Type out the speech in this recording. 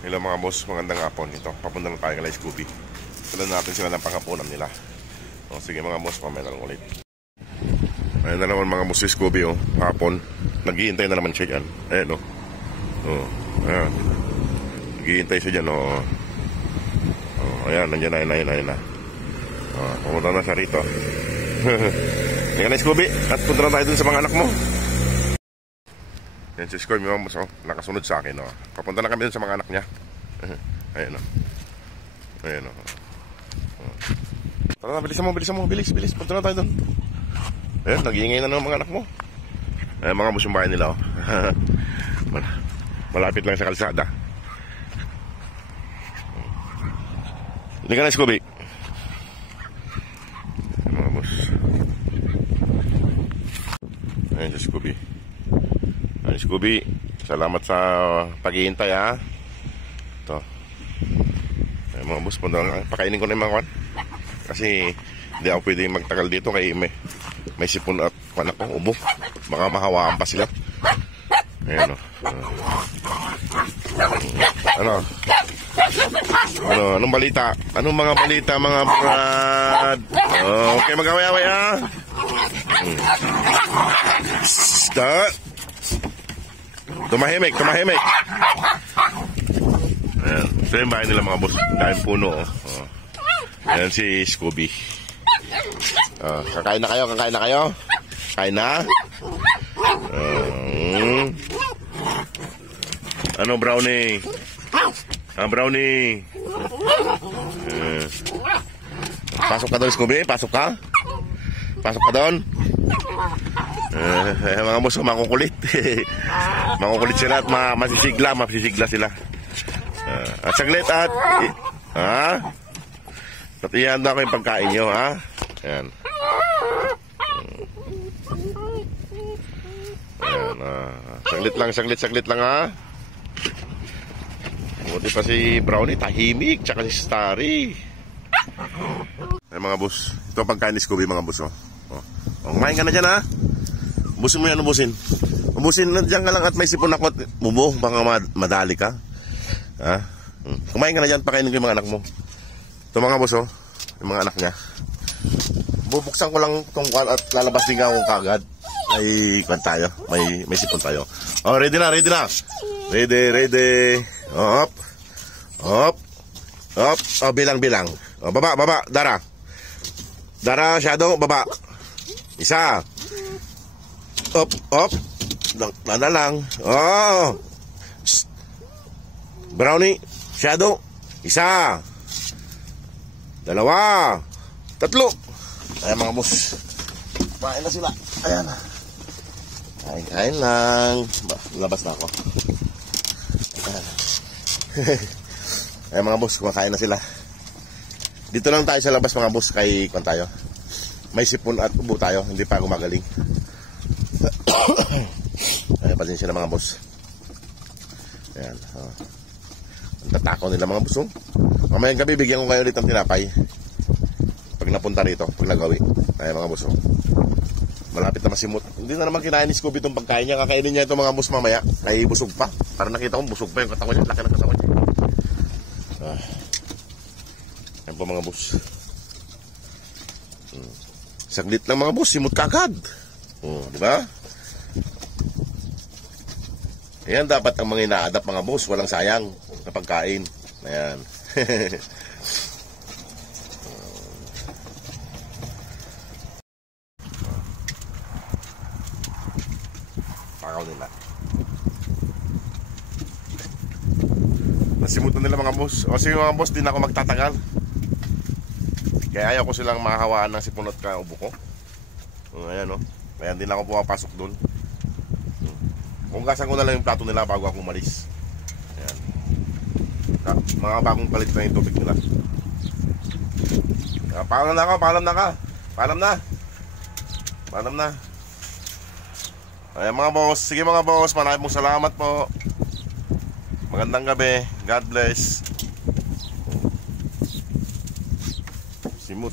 Hello mga boss, magandang hapon. Ito, papunta na tayo kay Scooby. Tulan natin sila ng panghapunan nila. O sige mga boss, mamaya na lang ulit. Ayun na naman mga boss si Scooby, oh. Hapon, naghihintay na naman siya dyan. Ayan, oh. Oh, ayan. Naghihintay siya dyan, oh. Oh, ayan, nandiyan na, ayan na. Oh, pumunta na siya rito. Ayan na Scooby, at punta na tayo dun sa mga anak mo. Yan si Scooby, mga boss, oh. Nakasunod sa akin, oh. Papunta na kami dun sa mga anak niya. Ayan, oh. Ayan, oh. Tara na, bilisan mo, bilis. Punta na tayo dun. Ayan, nag-iingay na ng mga anak mo. Ayan, mga boss yung bahay nila, oh. Malapit lang sa kalsada. Hindi ka na, Scooby. Ayan, mga boss. Ayan si Scooby. Ayan, Scooby. Salamat sa paghihintay, ha. Ito. Ayan, mga boss, punta lang. Pakainin ko na yung mga kwan. Kasi hindi ako pwede magtagal dito kay may sipon at kwan ako, ubo. Baka mahawaan pa sila. Ayan, oh. Anong balita? Anong mga balita, mga brad? Okay, mag-away-away, ha? Start. Tumahimik. Ayan, ito yung bahay nila mga boss. Dahil puno, oh. Ayan si Scooby. Kakain na kayo? Kain na? Ano, Brownie? Brownie. Pasok ka doon, Scooby? Pasok ka doon? Mga boss, makukulit. Makukulit sila at masisigla sila. At saglit at at ihanda ko yung pagkain nyo, ha? Ayan. Ayan, saglit lang, ha? Buti pa si Brownie, tahimik, tsaka si Starry. Ayan mga boss, ito ang pagkain ni Scooby mga boss, oh. Kumain ka na dyan, ha? Ubusin mo yan, ubusin na dyan ka lang at may sipon ako at mubo, baka madali ka, ha? Kumain ka na dyan, pakainin ko yung mga anak mo. Ito mga boss, oh, yung mga anak niya. Bubuksan ko lang itong kwan at lalabas din ako kagad. Kwan tayo, may sipon tayo. Oh, ready na. Ready. Hop. Oh, bilang. Oh, baba, Dara, Shadow, baba. Isa. Hop. Landa lang. Oh. Shh. Brownie, Shadow, isa. Dalawa. Tatlo. Ayan mga boss. Kain na sila. Ayan. Kain lang. Labas na ako. Ayan mga boss, kumakain na sila. Dito lang tayo sa labas mga boss. Kay kwan tayo. May sipon at ubo tayo. Hindi pa gumagaling. Ayan, pasensya na mga boss. Ayan. Ang tatakaw nila mga boss. Mamayang gabi bigyan ko kayo ulit ng tinapay. Pag napunta rito, pag nagawi. Ayan mga boss. Malapit na masimot. Hindi na naman kinain ni Scooby itong pagkain niya. Kakainin niya itong mga boss mamaya. Ay busog pa. Para nakita ko busog pa yung katawan niya. Laki ng katawan niya. Ayan po mga boss. Saglit lang mga boss. Simot kagad. Diba? Ayan dapat ang mga ina-adapt mga boss. Walang sayang na pagkain. Ayan. Pakaw nila. Nasimutan nila mga boss. O sige mga boss, din ako magtatagal. Kaya ayaw ko silang makahawaan ng sipunot ka ubo ko. Ayan, o. Kaya din ako pumapasok doon. Kung gasan ko na lang yung plato nila bago ako umalis. Ayan. Mga bagong palit na yung tubig nila. Paalam na. Ayan mga boss. Sige mga boss, maraming mong salamat po. Magandang gabi. God bless. Simut.